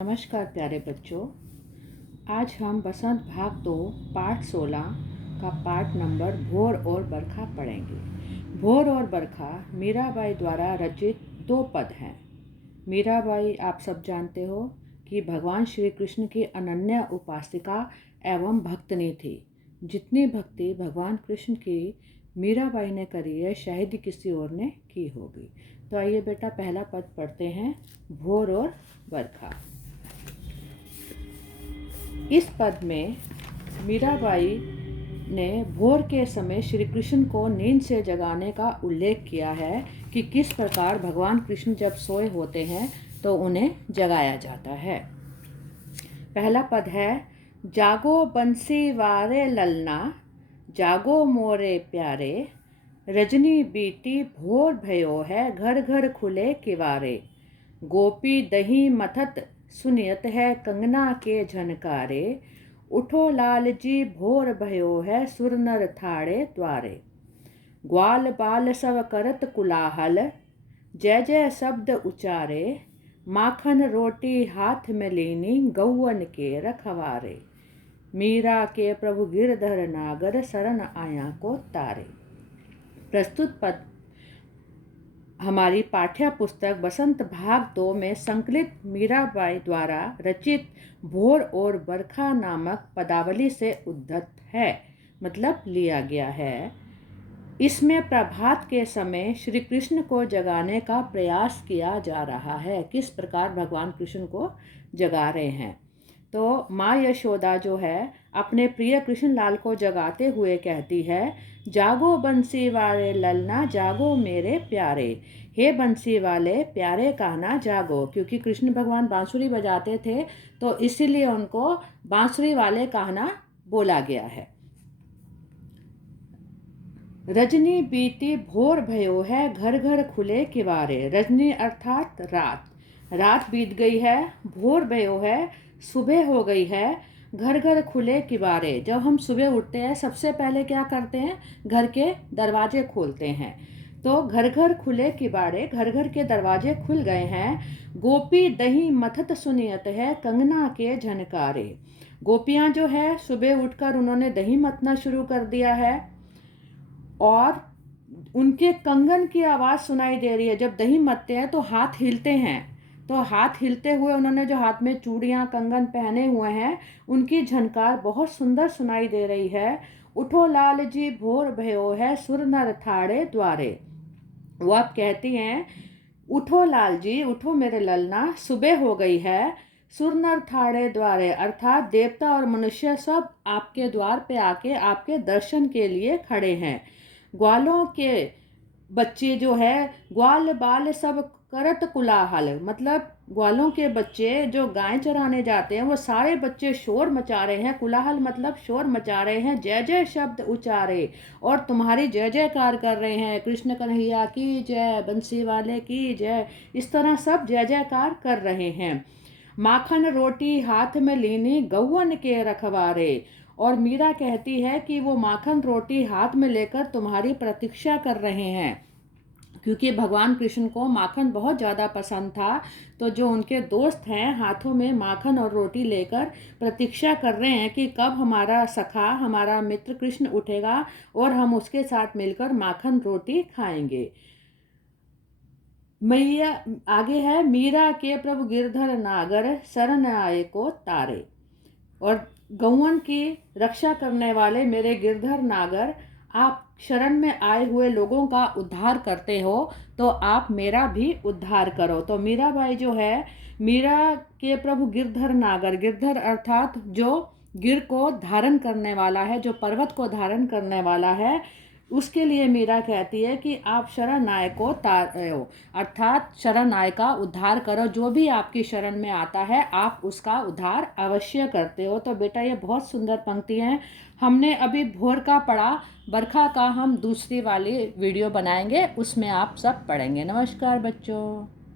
नमस्कार प्यारे बच्चों। आज हम बसंत भाग 2 पाठ 16 का पाठ नंबर भोर और बरखा पढ़ेंगे। भोर और बरखा मीराबाई द्वारा रचित 2 पद हैं। मीराबाई आप सब जानते हो कि भगवान श्री कृष्ण की अनन्य उपासिका एवं भक्तनी थी। जितनी भक्ति भगवान कृष्ण की मीराबाई ने करी है शायद ही किसी और ने की होगी। तो आइए बेटा पहला पद पढ़ते हैं, भोर और बरखा। इस पद में मीराबाई ने भोर के समय श्री कृष्ण को नींद से जगाने का उल्लेख किया है कि किस प्रकार भगवान कृष्ण जब सोए होते हैं तो उन्हें जगाया जाता है। पहला पद है, जागो बंसी वारे ललना, जागो मोरे प्यारे, रजनी बीती भोर भयो है, घर घर खुले किवारे, गोपी दही मथत सुनियत है, कंगना के झनकारे, उठो लाल जी भोर भयो है, सुर नर थाड़े द्वारे, ग्वाल बाल सब करत कुलाहल, जय जय शब्द उचारे, माखन रोटी हाथ में लीनी, गौवन के रखवारे, मीरा के प्रभु गिरधर नागर, शरण आया को तारे। प्रस्तुत पद हमारी पाठ्य पुस्तक बसंत भाग 2 में संकलित मीराबाई द्वारा रचित भोर और बरखा नामक पदावली से उद्धत है, मतलब लिया गया है। इसमें प्रभात के समय श्री कृष्ण को जगाने का प्रयास किया जा रहा है। किस प्रकार भगवान कृष्ण को जगा रहे हैं। तो माँ यशोदा जो है अपने प्रिय कृष्ण लाल को जगाते हुए कहती है, जागो बंसी वाले ललना, जागो मेरे प्यारे, हे बंसी वाले प्यारे कहना जागो। क्योंकि कृष्ण भगवान बांसुरी बजाते थे तो इसीलिए उनको बांसुरी वाले कहना बोला गया है। रजनी बीती भोर भयो है, घर घर खुले किवारे। रजनी अर्थात रात बीत गई है, भोर भयो है, सुबह हो गई है, घर घर खुले किवारे। जब हम सुबह उठते हैं सबसे पहले क्या करते हैं, घर के दरवाजे खोलते हैं। तो घर घर खुले किवाड़े, घर घर के दरवाजे खुल गए हैं। गोपी दही मथत सुनियत है, कंगना के झनकारे। गोपियां जो है सुबह उठकर उन्होंने दही मथना शुरू कर दिया है और उनके कंगन की आवाज़ सुनाई दे रही है। जब दही मथते हैं तो हाथ हिलते हैं, तो हाथ हिलते हुए उन्होंने जो हाथ में चूड़ियाँ कंगन पहने हुए हैं उनकी झनकार बहुत सुंदर सुनाई दे रही है। उठो लाल जी भोर भयो है, सुर नर थाड़े द्वारे। वो आप कहती हैं, उठो लाल जी, उठो मेरे ललना, सुबह हो गई है, सुर नर थाड़े द्वारे, अर्थात देवता और मनुष्य सब आपके द्वार पे आके आपके दर्शन के लिए खड़े हैं। ग्वालों के बच्चे जो है, ग्वाल बाल सब करत कुलाहल, मतलब ग्वालों के बच्चे जो गाय चराने जाते हैं वो सारे बच्चे शोर मचा रहे हैं। कुलाहल मतलब शोर मचा रहे हैं, जय जय शब्द उचारे, और तुम्हारी जय जयकार कर रहे हैं। कृष्ण कन्हैया की जय, बंसी वाले की जय, इस तरह सब जय जयकार कर रहे हैं। माखन रोटी हाथ में लीनी, गौवन के रखवारे। और मीरा कहती है कि वो माखन रोटी हाथ में लेकर तुम्हारी प्रतीक्षा कर रहे हैं, क्योंकि भगवान कृष्ण को माखन बहुत ज़्यादा पसंद था। तो जो उनके दोस्त हैं हाथों में माखन और रोटी लेकर प्रतीक्षा कर रहे हैं कि कब हमारा सखा, हमारा मित्र कृष्ण उठेगा और हम उसके साथ मिलकर माखन रोटी खाएंगे। मैया आगे है, मीरा के प्रभु गिरधर नागर, शरण आए को तारे। और गौवन की रक्षा करने वाले मेरे गिरधर नागर, आप शरण में आए हुए लोगों का उद्धार करते हो तो आप मेरा भी उद्धार करो। तो मीराबाई जो है, मीरा के प्रभु गिरधर नागर, गिरधर अर्थात जो गिर को धारण करने वाला है, जो पर्वत को धारण करने वाला है, उसके लिए मीरा कहती है कि आप शरण आए को तारो, अर्थात शरण आए का उद्धार करो। जो भी आपकी शरण में आता है आप उसका उद्धार अवश्य करते हो। तो बेटा ये बहुत सुंदर पंक्ति हैं। हमने अभी भोर का पढ़ा, बरखा का हम दूसरी वाली वीडियो बनाएंगे, उसमें आप सब पढ़ेंगे। नमस्कार बच्चों।